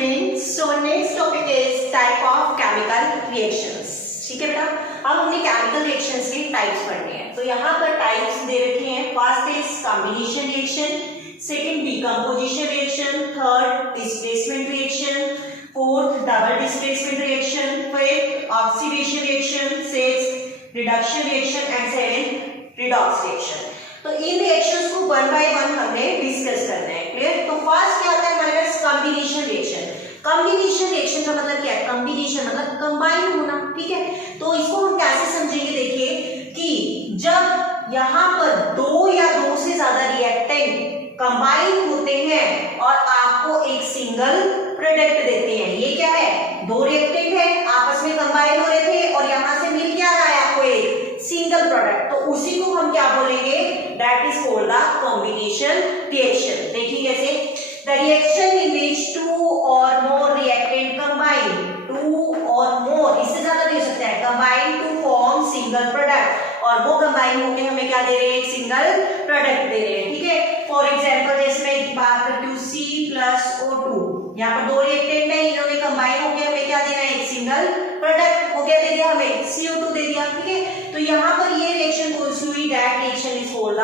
students, so next topic is type of chemical reactions. ठीक है बेटा, अब हमने केमिकल रिएक्शंस के टाइप्स पढ़ने हैं. तो यहाँ पर टाइप्स दे रखे हैं. First is combination reaction, second decomposition reaction, third displacement reaction, fourth double displacement reaction, fifth oxidation reaction, sixth reduction reaction and seventh redox reaction. तो इन रिएक्शंस को वन बाय वन हमने डिस्कस करना है. क्लियर? तो फर्स्ट क्या आता है हमारे पास? Combination reaction. कॉम्बिनेशन रिएक्शन का मतलब क्या है? कॉम्बिनेशन मतलब कंबाइन होना. ठीक है, तो इसको हम कैसे समझेंगे? देखिए कि जब यहाँ पर दो या दो से ज्यादा रिएक्टेंट कंबाइन होते हैं और आपको एक सिंगल प्रोडक्ट देते हैं. ये क्या है? दो रिएक्टेंट है, आपस में कंबाइन हो रहे थे और यहाँ से मिल क्या रहा है आपको? एक सिंगल प्रोडक्ट. तो उसी को हम क्या बोलेंगे? That is called the combination reaction. देखिए कैसे? The reaction in which two और मोर रिएक्टेंट कंबाइन, टू और मोर, इससे ज्यादा भी हो सकता है, combine to form single product. और वो कंबाइन होकर हमें क्या दे रहे हैं? एक सिंगल प्रोडक्ट दे रहे हैं. ठीक है, फॉर एग्जांपल जैसे मैं बात करती हूँ C+O2, यहाँ पर दो रिएक्टेंट है, इन्होंने कंबाइन होकर हमें क्या देना है? एक सिंगल प्रोडक्ट. वो क्या दे दिया हमें? CO2 दे दिया. ठीक है, तो यहाँ पर ये रिएक्शन कौन सी हुई? That reaction is called the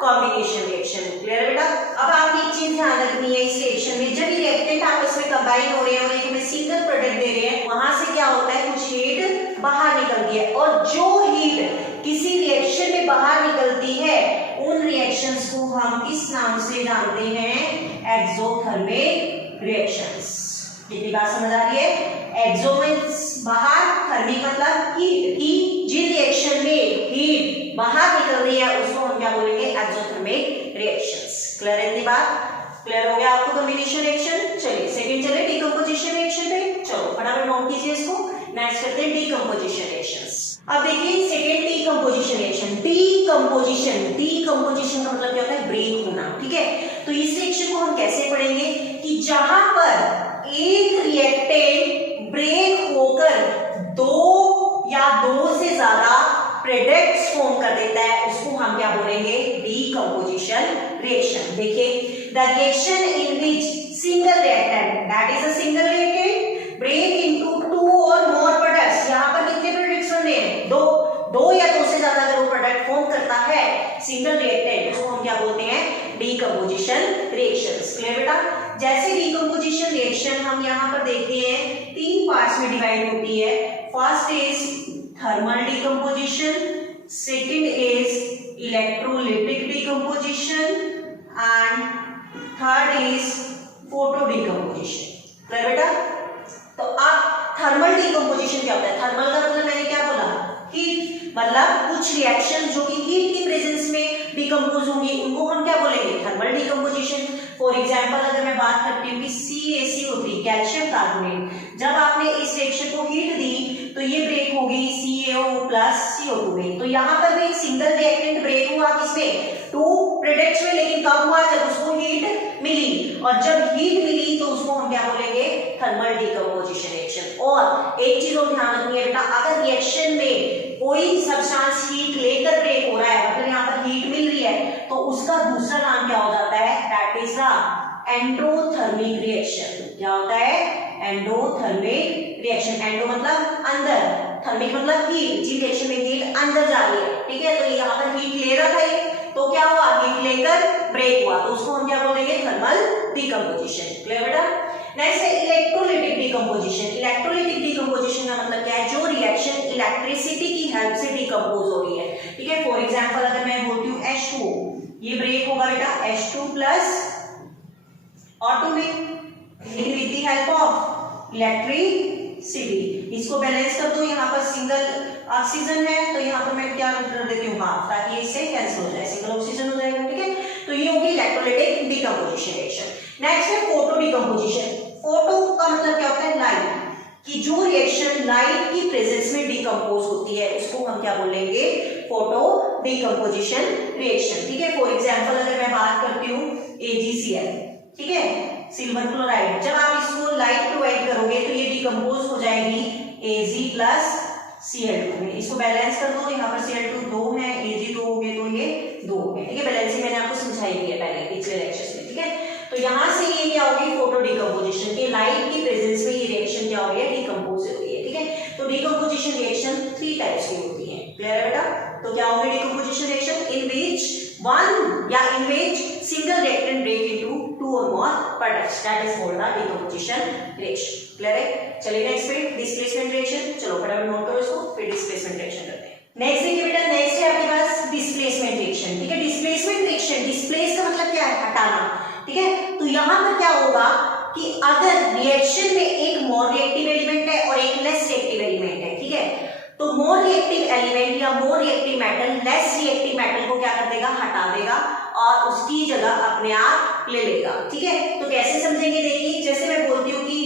combination reaction. Clear है बेटा? अब आपको एक चीज ध्यान रखनी है इस रिएक्शन में, जब रिएक्टेंट आपस में कंबाइन हो रहे हैं और एक हमें सिंगल प्रोडक्ट दे रहे हैं, वहां से क्या होता है? कुछ हीट बाहर निकलती है. और जो हीट किसी रिएक्शन में बाहर निकलती है उन रिएक्शंस को हम किस नाम से जानते हैं? Exothermic reactions. कितनी बात समझ आ रही है? एक्सो मींस बाहर, थर्मिक मतलब हीट. की जिन रिएक्शन में हीट बाहर निकल रही है उसको हम क्या बोलेंगे? Exothermic reactions. क्लियर है? इतनी बात क्लियर हो गया आपको? Combination reaction. चलिए सेकंड चले डिकम्पोजिशन रिएक्शन पे. चलो फटाफट नोट कीजिए इसको. नेक्स्ट करते हैं डिकम्पोजिशन रिएक्शंस. अब देखिए सेकंड डिकम्पोजिशन रिएक्शन. डिकम्पोजिशन का मतलब क्या होता है? ब्रेक होना. ठीक है, तो इस रिएक्शन को हम कैसे पढ़ेंगे? कि जहां पर एक रिएक्टेंट ब्रेक होकर दो या दो से ज्यादा प्रोडक्ट्स फॉर्म कर देता है उसको हम क्या बोलेंगे? Decomposition reaction. देखिए the reaction in which single reactant, that is a single reactant, break into two और मोर प्रोडक्ट्स. यहाँ पर कितने प्रोडक्ट्स बन रहे हैं? दो या दो से ज्यादा अगर वो प्रोडक्ट फॉर्म करता है सिंगल रिएक्टेंट, उसको हम क्या बोलते हैं? Decomposition reactions. क्लियर बेटा? जैसे डिकम्पोजिशन रिएक्शन हम यहाँ पर देखते हैं तीन पार्ट्स में डिवाइड होती है. First is thermal decomposition, second is electrolytic decomposition and third is photo decomposition. Clear बेटा? तो अब थर्मल डिकम्पोजिशन क्या होता है? थर्मल का मतलब मैंने क्या बोला? हीट. मतलब कुछ रिएक्शन जो कि हीट की प्रेजेंस में डिकम्पोज होंगी उनको हम क्या बोलेंगे? Thermal decomposition. फॉर एग्जांपल अगर मैं बात करती हूँ कि CaCO3 कैल्शियम कार्बोनेट, जब आपने इस रिएक्शन को हीट दी तो ये ब्रेक होगी CaO प्लस CO2 में. तो यहाँ पर भी एक सिंगल रिएक्टेंट ब्रेक हुआ किसमें? टू प्रोडक्ट्स में. लेकिन कब हुआ? जब उसको हीट मिली. और जब हीट मिली तो उसको हम क्या बोलेंगे? Thermal decomposition reaction. और एक चीज और ध्यान रखनी है बेटा, अगर रिएक्शन में कोई सब्सटेंस हीट लेकर ब्रेक हो रहा है, मतलब यहाँ पर हीट मिल रही है, तो उसका दूसरा नाम क्या हो जाता है? That is the endothermic reaction. क्या होता है? Endothermic reaction. एंडो मतलब अंदर, थर्मिक मतलब हीट. जिस रिएक्शन में हीट अंदर जा रही है. ठीक है, तो यहाँ पर हीट ले रहा था तो क्या हुआ? हीट लेकर ब्रेक हुआ, तो उसको हम क्या बोलेंगे? Thermal decomposition. क्लियर बेटा? नेक्स्ट है इलेक्ट्रोलिटिक डिकम्पोजिशन. इलेक्ट्रोलिटिक डिकम्पोजिशन का मतलब क्या है? जो रिएक्शन इलेक्ट्रिसिटी की हेल्प से डिकम्पोज हो रही है. ठीक है, फॉर एग्जांपल अगर मैं बोलती हूँ H2, ये ब्रेक होगा बेटा H2 प्लस O2 में with the help of electricity. इसको बैलेंस कर दो. यहाँ पर सिंगल ऑक्सीजन है तो यहाँ पर मैं क्या कर देती हूँ? हाफ, ताकि इससे कैंसिल हो जाए, सिंगल ऑक्सीजन हो जाएगा. ठीक है, तो ये होगी इलेक्ट्रोलिटिक डिकम्पोजिशन रिएक्शन. नेक्स्ट है फोटो डिकम्पोजिशन. फोटो का मतलब क्या होता है? लाइट. कि जो रिएक्शन लाइट की प्रेजेंस में डिकम्पोज होती है उसको हम क्या बोलेंगे? Photo decomposition reaction. ठीक है, फॉर एग्जांपल अगर मैं बात करती हूँ AgCl, ठीक है, सिल्वर क्लोराइड, जब आप इसको लाइट प्रोवाइड करोगे तो ये डिकम्पोज हो जाएगी Ag प्लस Cl2 में. इसको बैलेंस कर दो. यहाँ पर Cl2 दो है, Ag दो हो गए तो ये दो हो गए. ठीक है, बैलेंसिंग मैंने आपको समझाई दी है पहले पिछले लेक्चर्स में. ठीक है, तो यहाँ से ये क्या होगी? Photo decomposition. की लाइट की टाइप्स की होती हैं। क्लियर है बेटा? तो क्या होंगे decomposition reaction? In which one या in which single reactant break into two और more products, that is called the decomposition reaction. Clear है? चलिए नेक्स्ट पे डिस्प्लेसमेंट रिएक्शन। चलो फटाफट नोट करो इसको, फिर डिस्प्लेसमेंट रिएक्शन करते हैं। नेक्स्ट देखिए बेटा, नेक्स्ट है आपके पास डिस्प्लेसमेंट रिएक्शन। ठीक है, डिस्प्लेसमेंट रिएक्शन, डिस्प्लेस का मतलब क्या है? हटाना। ठीक है, तो यहां पर क्या होगा कि अगर रिएक्शन में एक मोर रिएक्टिव एलिमेंट है और एक लेस रिएक्टिव एलिमेंट है, ठीक है, तो मोर रिएक्टिव एलिमेंट या more reactive metal less reactive metal को क्या कर देगा? हटा देगा और उसकी जगह अपने आप ले लेगा। ठीक है, तो कैसे समझेंगे? देखिए जैसे मैं बोलती हूँ कि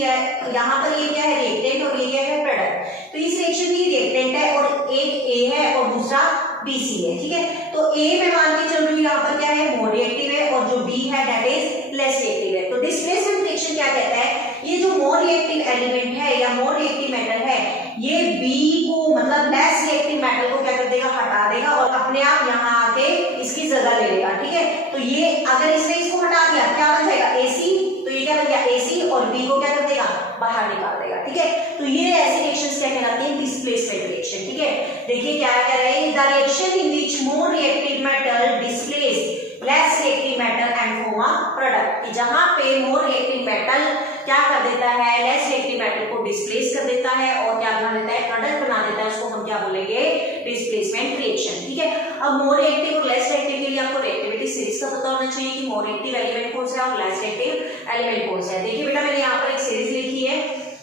यहाँ पर ये क्या है? रिएक्टेंट और ये क्या है? प्रोडक्ट। तो इस रिएक्शन में रिएक्टेंट है और एक ए है और दूसरा बीसी है। ठीक है, तो ए में मान के चल रही हूँ यहाँ पर क्या है? मोर रिएक्टिव है और जो बी है दैट इज लेस रिएक्टिव है। तो डिस्प्लेसमेंट रिएक्शन क्या कहता है? ये जो मोर रिएक्टिव एलिमेंट है या मोर रिएक्टिव मेटल है, ये बी को मतलब लेस रिएक्टिव मेटल को क्या कर देगा? हटा देगा और अपने आप यहाँ आके इसकी जगह ले लेगा। ठीक है, तो ये अगर इसने इसको हटा दिया क्या बन जाएगा? एसी। तो ये क्या बन गया? एसी और बी को क्या कर देगा? बाहर निकाल देगा। ठीक है, तो ये ऐसी रिएक्शंस क्या कहलाती हैं? Displacement reaction. ठीक है, देखिए क्या कह रहे हैं? The reaction in which more reactive metal displace less reactive metal and form a product. जहां पे मोर रिएक्टिव मेटल क्या कर देता है? लेस रिएक्टिव मेटल को डिस्प्लेस कर देता है और क्या बना देता है? प्रोडक्ट बना देता है। उसको हम क्या बोलेंगे? Displacement reaction. ठीक है, अब मोर रिएक्टिव और लेस रिएक्टिव के लिए आपको रिएक्टिविटी सीरीज का पता होना चाहिए कि मोर रिएक्टिव एलिमेंट कौन सा है और लेस रिएक्टिव एलिमेंट कौन सा है। देखिए बेटा मैंने यहाँ पर एक सीरीज लिखी है।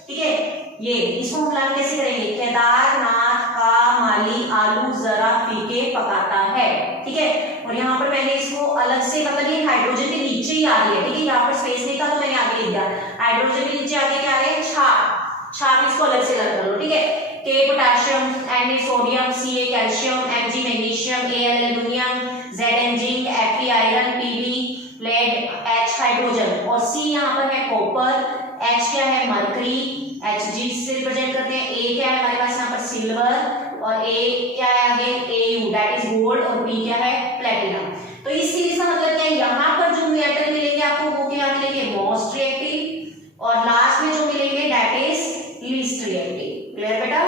ठीक है, ये इसको हम प्लान कैसे करेंगे? केदारनाथ का माली आलू जरा फीके पकाता है। ठीक है, और यहाँ पर मैंने इसको अलग से मतलब ये हाइड्रोजन के नीचे ही आ रही है। ठीक है, यहाँ पर स्पेस नहीं था तो मैंने आगे लिख दिया हाइड्रोजन के नीचे आगे क्या है? छाप। छाप इसको अलग से अलग कर लो। ठीक है, K potassium, Na sodium, Ca calcium, Mg magnesium, Al aluminium, Zn zinc, Fe iron, Pb lead, H hydrogen और C यहाँ पर है कॉपर, H क्या है? मरकरी, Hg से रिप्रेजेंट करते हैं। A क्या है हमारे पास यहाँ पर? सिल्वर और A क्या है आगे? Au दैट इज गोल्ड और P क्या है? प्लेटिनम। तो इस सीरीज का मतलब क्या है? यहाँ पर जो मेटल मिलेंगे आपको वो क्या मिलेंगे? मोस्ट रिएक्टिव और लास्ट में जो मिलेंगे that is least reactive. Clear बेटा?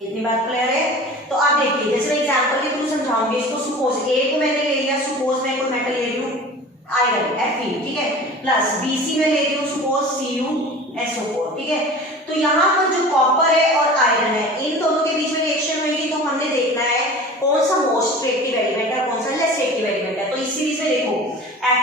इतनी बात क्लियर है? तो आप देखिए जैसे मैं एग्जांपल के थ्रू समझाऊंगी इसको। सपोज ए को मैंने ले लिया, सपोज मैं कोई मेटल ले रही हूँ आयरन Fe, ठीक है, प्लस बीसी में ले रही हूँ सपोज CuSO4। ठीक है, तो यहाँ पर जो कॉपर है और आयरन है इन दोनों के बीच में रिएक्शन होगी तो हमने देखना है कौन सा मोस्ट रिएक्टिव एलिमेंट है कौन सा लेस रिएक्टिव एलिमेंट है। तो इस सीरीज में देखो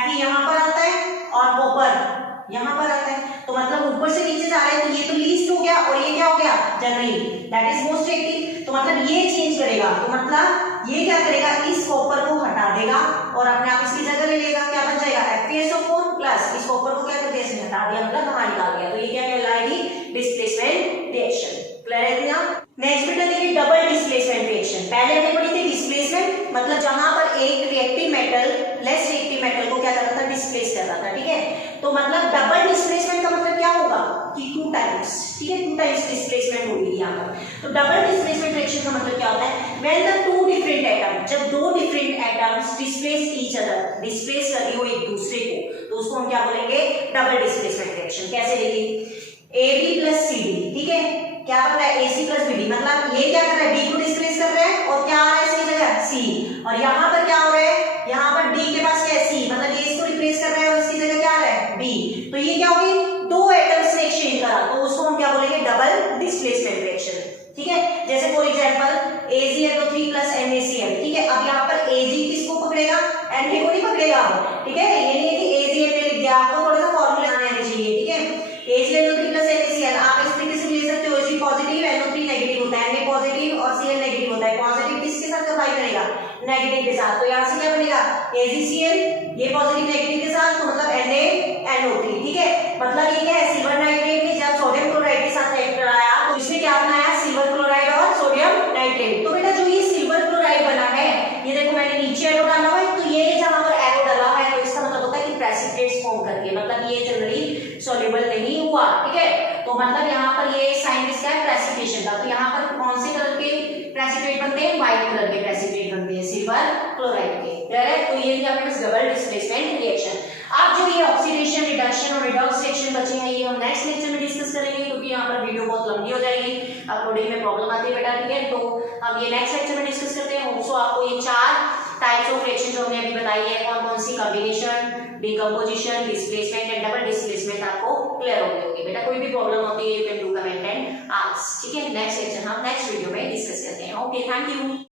Fe यहाँ पर आता है और कॉपर यहाँ पर आता है, तो मतलब ऊपर से नीचे जा रहे हैं तो ये तो लीस्ट हो गया और ये क्या हो गया? Generally that is most reactive. तो मतलब ये चेंज करेगा, तो मतलब ये क्या करेगा? इस कॉपर को हटा देगा और अपने आप इसकी जगह ले लेगा। क्या बन जाएगा? FeSO4 प्लस इस कॉपर को क्या कर दिया? इसने हटा दिया मतलब बाहर निकाल दिया। तो ये क्या कहलाएगी? Displacement reaction. क्लियर है भैया? नेक्स्ट बेटा देखिए डबल डिस्प्लेसमेंट रिएक्शन। पहले हमने पढ़ी थी डिस्प्लेसमेंट मतलब जहां पर एक reactive metal less reactive metal को क्या कर रहा था? डिस्प्लेस कर रहा था। ठीक है, तो मतलब डबल डिस्प्लेसमेंट का मतलब क्या होगा कि 2 टाइम्स। ठीक है, 2 टाइम्स डिस्प्लेसमेंट होगी यहाँ पर। तो डबल डिस्प्लेसमेंट रिएक्शन का मतलब क्या होता है? व्हेन द 2 डिफरेंट एटम, जब 2 different atoms displace each other, displace कर रही हो एक दूसरे को, तो उसको हम क्या बोलेंगे? Double displacement reaction. कैसे देखिए AB प्लस CD, ठीक है, क्या बन रहा है? AC प्लस BD, मतलब ये क्या कर रहा है? B को डिस्प्लेस कर रहा है और क्या आ रहा है इसकी जगह? C, और यहाँ पर क्या हो रहा है? यहाँ पर D के पास क्या है? C, मतलब ये इसको रिप्लेस कर रहा है और इसकी जगह क्या आ रहा है? B। तो ये क्या होगी? 2 एटम्स ने एक्सचेंज करा तो उसको हम क्या बोलेंगे? Double displacement reaction. ठीक है, जैसे for example AgNO3 plus NaCl। ठीक है, अब यहाँ पर Ag किसको पकड़ेगा? Na को नहीं पकड़ेगा। ठीक है, ये नहीं है कि AgN लिख दिया, आपको थोड़ा सा फॉर्मूला आना चाहिए। ठीक है, AgNO3 प्लस NaCl आप इस तरीके से ले सकते हो, Ag पॉजिटिव NO3 नेगेटिव होता है, Na पॉजिटिव और Cl नेगेटिव होता है। पॉजिटिव किसके साथ कंबाइन करेगा? नेगेटिव के साथ। तो यहाँ से क्या बनेगा? AgCl, ये पॉजिटिव नेगेटिव के साथ, तो मतलब NaNO3। ठीक है, मतलब ये क्या है? सिल्वर नाइट्रेट ने जब सोडियम क्लोराइड के साथ रिएक्ट कराया तो इसमें क्या बनाया? सिल्वर क्लोराइड और सोडियम नाइट्रेट। तो बेटा जो ये सिल्वर क्लोराइड बना है, ये देखो मैंने नीचे एरो डाला हुआ है, तो ये जहां पर एरो डाला है तो इसका मतलब होता है कि प्रेसिपिटेट्स फॉर्म करती है, मतलब ये जनरली सॉल्युबल नहीं हुआ। ठीक है, तो मतलब यहाँ पर ये साइन किसका है? प्रेसिपिटेशन का। तो यहाँ पर कौन से कलर के प्रेसिपिटेट बनते हैं? व्हाइट कलर के प्रेसिपिटेट बनते हैं सिल्वर क्लोराइड के। क्लियर है? तो ये आपके पास डबल डिस्प्लेसमेंट रिएक्शन। अब जो ये ऑक्सीडेशन, रिडक्शन और रिडॉक्स रिएक्शन बचे हैं ये हम नेक्स्ट लेक्चर में डिस्कस करेंगे क्योंकि यहाँ पर वीडियो बहुत लंबी हो जाएगी। अकॉर्डिंग में प्रॉब्लम आती है बेटा, ठीक है। तो अब ये नेक्स्ट लेक्चर में डिस्कस करते हैं। होप सो आपको ये 4 टाइप्स ऑफ रिएक्शन जो हमने अभी बताई है, कौन कौन सी, combination, decomposition, displacement and double displacement, आपको क्लियर हो गई होगी बेटा। कोई भी प्रॉब्लम होती है you can do comment and ask, ठीक है। नेक्स्ट लेक्चर हम नेक्स्ट वीडियो में डिस्कस करते हैं। Okay, thank you.